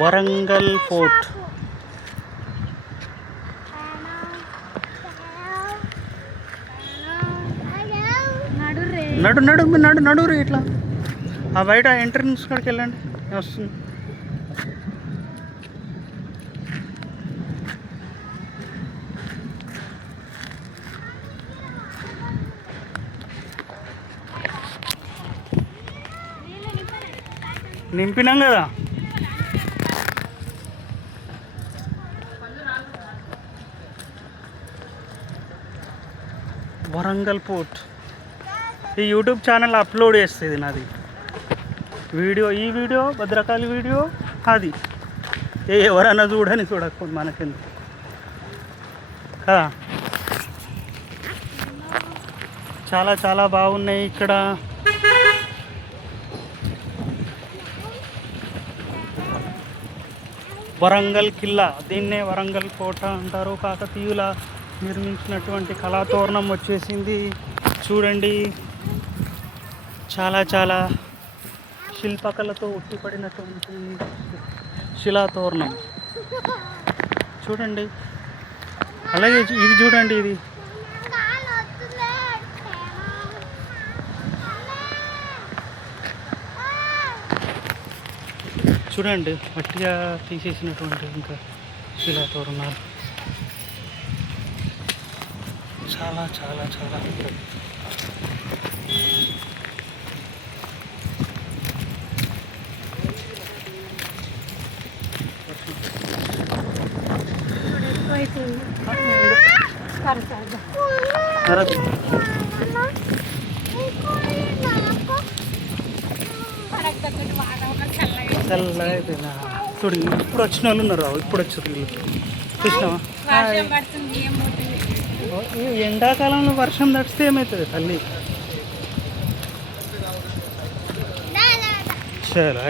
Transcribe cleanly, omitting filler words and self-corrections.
Warangal fort. నడు నడు నడు నడురు ఇట్లా ఆ బయట ఎంట్రన్స్ కాడికి వెళ్ళండి వస్తుంది. నింపినాం కదా. వరంగల్ పోర్ట్ ఈ యూట్యూబ్ ఛానల్ అప్లోడ్ చేస్తుంది నాది వీడియో. ఈ వీడియో భద్రకాళి వీడియో అది ఎవరైనా చూడని చూడకపోతే మనకెందుకు కదా. చాలా చాలా బాగున్నాయి ఇక్కడ. వరంగల్ కిల్లా, దీన్నే వరంగల్ కోట అంటారు. కాకతీయుల నిర్మించినటువంటి కళాతోరణం వచ్చేసింది చూడండి. చాలా చాలా శిల్పకళతో ఉట్టిపడినటువంటి శిలాతోరణం చూడండి. అలాగే ఇది చూడండి, ఇది చూడండి మట్టిగా తీసేసినటువంటి ఇంకా శిలాతోరణాలు చాలా చాలా చాలా ఉంటాయి. చల్లగా అయిపోయిందా చూడు. ఇప్పుడు వచ్చిన వాళ్ళు ఉన్నారు, ఇప్పుడు వచ్చారు వీళ్ళు చూసినావా. ఎండాకాలంలో వర్షం తడిస్తే ఏమవుతుంది తల్లి. సరే.